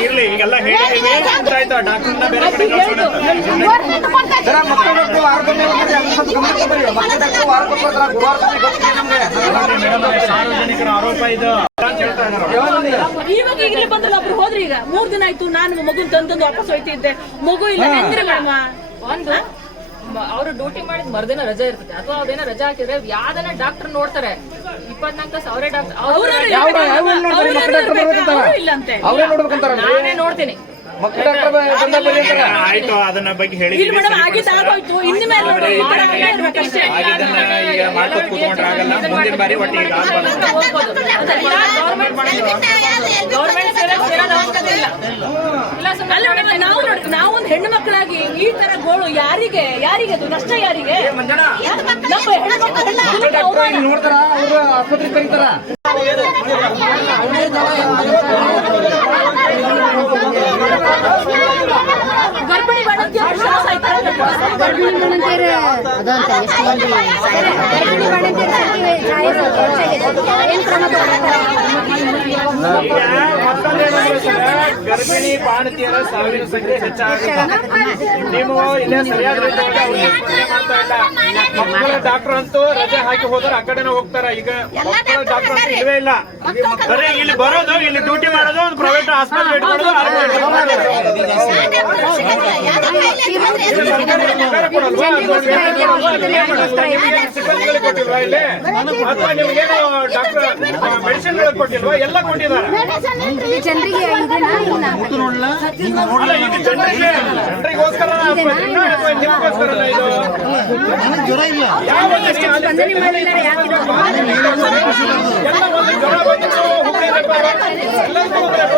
ಇರ್ಲಿ ಈಗೆಲ್ಲ ಹೇಳಿದೀವಿ ಆಯ್ತು ಡಾಕ್ಟರ್ನ ಬೇರೆ ಕಡೆ ಸಾರ್ವಜನಿಕರ ಆರೋಪ ಇದು. ಅಂತ ಹೇಳ್ತಾ ಇದ್ದಾರೆ ಇವಾಗ ಈಗ ಇಲ್ಲಿ ಬಂದ್ರಲ್ಲ ಒಬ್ರು ಹೋದ್ರಿ ಈಗ. ಮೂರ್ ದಿನ ಆಯ್ತು ನಾನು ಮಗುನ್ ತಂದು ವಾಪಸ್ ಹೋಯ್ತಿದ್ದೆ. ಮಗು ಇಲ್ಲ ಹೆಂಗ್ರಿ ಮೇಡಮ್ ಒಂದು ಅವರು ಡ್ಯೂಟಿ ಮಾಡಿದ ಮರದಿನ ರಜೆ ಇರ್ತದೆ. ಅಥವಾ ಅವ್ರೇನ ರಜೆ ಹಾಕಿದ್ರೆ ಯಾವ್ದನ್ನ ಡಾಕ್ಟರ್ ನೋಡ್ತಾರೆ. ಇಪ್ಪತ್ನಾಲ್ಕು ತಾಸು ಅವರೇ ಡಾಕ್ಟರ್ ಇಲ್ಲಂತೆ ಅವರೇ ನೋಡ್ಬೇಕಂತಾರೆ ನಾನೇ ನೋಡ್ತೀನಿ. ಆಯ್ತು ಅದನ್ನ ಬಗ್ಗೆ ಹೇಳಿ ಮಾಡ್ಕೊತ ಕೂತ್ಕೊಂಡ್ರೆ ಆಗಲ್ಲ ಮುಂದಿನ ಬಾರಿ ಒಟ್ಟಿಗೆ ನಾವು ಒಂದು ಹೆಣ್ಣು ಮಕ್ಕಳಾಗಿ ಈ ತರ ಗೋಳು ಯಾರಿಗೆ ಯಾರಿಗೆ ಅದು ನಷ್ಟ ಯಾರಿಗೆ ನಮ್ಮ ಹೆಣ್ಣು ಮಕ್ಕಳು ನೋಡ್ತಾರ ಅವ್ರು ಆಸ್ಪತ್ರೆ ಕರೀತಾರ ಗರ್ಭಿಣಿ ಬಾಣಂತಿಯರು ಶ್ವಾಸ ಆಯ್ತಾರೆ. ಗರ್ಭಿಣಿ ಅದಂತ ಎಷ್ಟು ಮಂದಿ. ಗರ್ಭಿಣಿ ಏನ್ ಕ್ರಮ ಗರ್ಭಿಣಿ ಬಾಣತಿಯರ ಸಾವಿನ ಸಂಖ್ಯೆ ಹೆಚ್ಚಾಗುತ್ತೆ ನೀವು ಇಲ್ಲೇ ಸರಿಯಾದ ರೀತಿಯಲ್ಲಿ ಮಾಡ್ತಾ ಇಲ್ಲ. ಮಕ್ಕಳ ಡಾಕ್ಟರ್ ಅಂತೂ ರಜೆ ಹಾಕಿ ಹೋದ್ರೆ ಆ ಕಡೆನೇ ಹೋಗ್ತಾರ. ಈಗ ಮಕ್ಕಳ ಡಾಕ್ಟರ್ ಅಂತೂ ಇಲ್ವೇ ಇಲ್ಲ. ಬರೀ ಇಲ್ಲಿ ಬರೋದು ಇಲ್ಲಿ ಡ್ಯೂಟಿ ಮಾಡೋದು ಒಂದು ಪ್ರೈವೇಟ್ ಹಾಸ್ಪಿಟಲ್ ಇಟ್ಕೊಳ್ಳೋದು ಕೊಟ್ಟಿಲ್ವಾ ಇಲ್ಲಿ ಅಥವಾ ನಿಮ್ಗೇನು ಡಾಕ್ಟರ್ ಕೊಟ್ಟಿಲ್ವಾ ಎಲ್ಲ ಕೊಟ್ಟಿದ್ದಾರೆ ಜನರಿಗೆ ಜನರಿಗೋಸ್ಕರ ಇದು ಯಾವ ಸ್ಪಂದನೆ ಮಾಡಿದ್ದಾರೆ ಯಾಕೆ ಎಲ್ಲ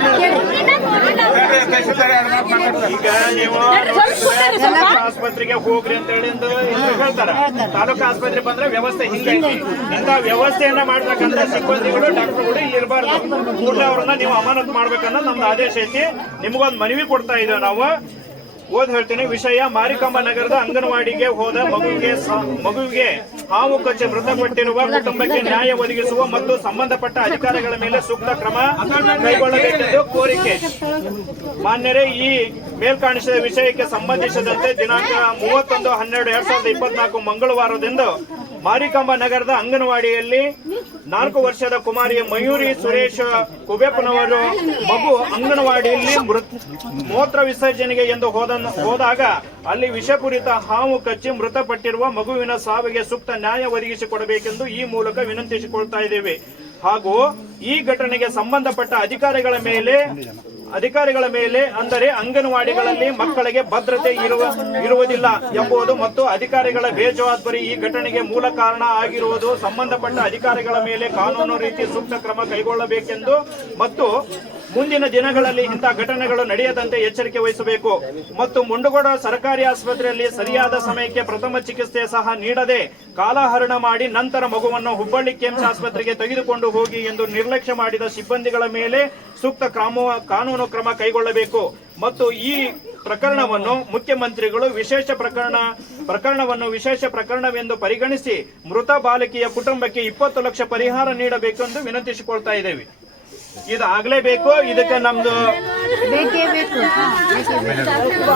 ಈಗ ನೀವು ತಾಲೂಕು ಆಸ್ಪತ್ರೆಗೆ ಹೋಗ್ರಿ ಅಂತ ಹೇಳಿ ಹೇಳ್ತಾರ. ತಾಲೂಕು ಆಸ್ಪತ್ರೆ ಬಂದ್ರೆ ವ್ಯವಸ್ಥೆ ಹಿಂಗೆ ಇಂತ ವ್ಯವಸ್ಥೆಯನ್ನ ಮಾಡ್ಬೇಕಂದ್ರೆ ಸಿಬ್ಬಂದಿಗಳು ಡಾಕ್ಟರ್ಗಳು ಇಲ್ಲಿ ಇರಬಾರ್ದು. ಕೂಡಲೇ ಅವ್ರನ್ನ ನೀವು ಅಮಾನತ್ ಮಾಡ್ಬೇಕನ್ನ ನಮ್ದು ಆದೇಶ ಐತಿ. ನಿಮ್ಗೊಂದು ಮನವಿ ಕೊಡ್ತಾ ಇದ್ದೇವೆ ನಾವು. ಓದ್ ಹೇಳ್ತೀನಿ, ವಿಷಯ ಮಾರಿಕಂಬ ನಗರದ ಅಂಗನವಾಡಿಗೆ ಹೋದ ಮಗುವಿಗೆ ಮಗುವಿಗೆ ಹಾವು ಕಚ್ಚಿ ಮೃತಪಟ್ಟಿರುವ ಕುಟುಂಬಕ್ಕೆ ನ್ಯಾಯ ಒದಗಿಸುವ ಮತ್ತು ಸಂಬಂಧಪಟ್ಟ ಅಧಿಕಾರಿಗಳ ಮೇಲೆ ಸೂಕ್ತ ಕ್ರಮ ಕೈಗೊಳ್ಳಬೇಕೆಂದು ಕೋರಿಕೆ. ಮಾನ್ಯರೇ, ಈ ಮೇಲ್ಕಾಣಿಸಿದ ವಿಷಯಕ್ಕೆ ಸಂಬಂಧಿಸಿದಂತೆ ದಿನಾಂಕ ಮೂವತ್ತೊಂದು ಹನ್ನೆರಡು ಎರಡ್ ಸಾವಿರದ ಇಪ್ಪತ್ನಾಲ್ಕು ಮಂಗಳವಾರದಂದು ಮಾರಿಕಾಂಬ ನಗರದ ಅಂಗನವಾಡಿಯಲ್ಲಿ ನಾಲ್ಕು ವರ್ಷದ ಕುಮಾರಿ ಮಯೂರಿ ಸುರೇಶ್ ಕುವೆಪ್ಪನವರು ಮಗು ಅಂಗನವಾಡಿಯಲ್ಲಿ ಮೃತ್ ಮೂತ್ರ ವಿಸರ್ಜನೆಗೆ ಎಂದು ಹೋದ ಹೋದಾಗ ಅಲ್ಲಿ ವಿಷಪೂರಿತ ಹಾವು ಕಚ್ಚಿ ಮೃತಪಟ್ಟಿರುವ ಮಗುವಿನ ಸಾವಿಗೆ ಸೂಕ್ತ ನ್ಯಾಯ ಒದಗಿಸಿಕೊಡಬೇಕೆಂದು ಈ ಮೂಲಕ ವಿನಂತಿಸಿಕೊಳ್ತಾ ಇದ್ದೇವೆ. ಹಾಗೂ ಈ ಘಟನೆಗೆ ಸಂಬಂಧಪಟ್ಟ ಅಧಿಕಾರಿಗಳ ಮೇಲೆ ಅಧಿಕಾರಿಗಳ ಮೇಲೆ ಅಂದರೆ ಅಂಗನವಾಡಿಗಳಲ್ಲಿ ಮಕ್ಕಳಿಗೆ ಭದ್ರತೆ ಇರುವ ಇರುವುದಿಲ್ಲ ಎಂಬುದು ಮತ್ತು ಅಧಿಕಾರಿಗಳ ಬೇಜವಾಬ್ದಾರಿ ಈ ಘಟನೆಗೆ ಮೂಲ ಕಾರಣ ಆಗಿರುವುದು ಸಂಬಂಧಪಟ್ಟ ಅಧಿಕಾರಿಗಳ ಮೇಲೆ ಕಾನೂನು ರೀತಿ ಸೂಕ್ತ ಕ್ರಮ ಕೈಗೊಳ್ಳಬೇಕೆಂದು ಮತ್ತು ಮುಂದಿನ ದಿನಗಳಲ್ಲಿ ಇಂತಹ ಘಟನೆಗಳು ನಡೆಯದಂತೆ ಎಚ್ಚರಿಕೆ ವಹಿಸಬೇಕು. ಮತ್ತು ಮುಂಡಗೋಡ ಸರ್ಕಾರಿ ಆಸ್ಪತ್ರೆಯಲ್ಲಿ ಸರಿಯಾದ ಸಮಯಕ್ಕೆ ಪ್ರಥಮ ಚಿಕಿತ್ಸೆ ಸಹ ನೀಡದೆ ಕಾಲಹರಣ ಮಾಡಿ ನಂತರ ಮಗುವನ್ನು ಹುಬ್ಬಳ್ಳಿ ಕೇಮ್ಸ್ ಆಸ್ಪತ್ರೆಗೆ ತೆಗೆದುಕೊಂಡು ಹೋಗಿ ಎಂದು ನಿರ್ಲಕ್ಷ್ಯ ಮಾಡಿದ ಸಿಬ್ಬಂದಿಗಳ ಮೇಲೆ ಸೂಕ್ತ ಕಾನೂನು ಕ್ರಮ ಕೈಗೊಳ್ಳಬೇಕು. ಮತ್ತು ಈ ಪ್ರಕರಣವನ್ನು ಮುಖ್ಯಮಂತ್ರಿಗಳು ವಿಶೇಷ ಪ್ರಕರಣ, ಪ್ರಕರಣವನ್ನು ವಿಶೇಷ ಪ್ರಕರಣವೆಂದು ಪರಿಗಣಿಸಿ ಮೃತ ಬಾಲಕಿಯ ಕುಟುಂಬಕ್ಕೆ ಇಪ್ಪತ್ತು ಲಕ್ಷ ಪರಿಹಾರ ನೀಡಬೇಕೆಂದು ವಿನಂತಿಸಿಕೊಳ್ತಾ ಇದ್ದೇವೆ. ಇದು ಆಗ್ಲೇಬೇಕು ಇದಕ್ಕೆ ನಮ್ದು ಬೇಕೇ ಬೇಕು. ಬೇಕೇ ಬೇಕು.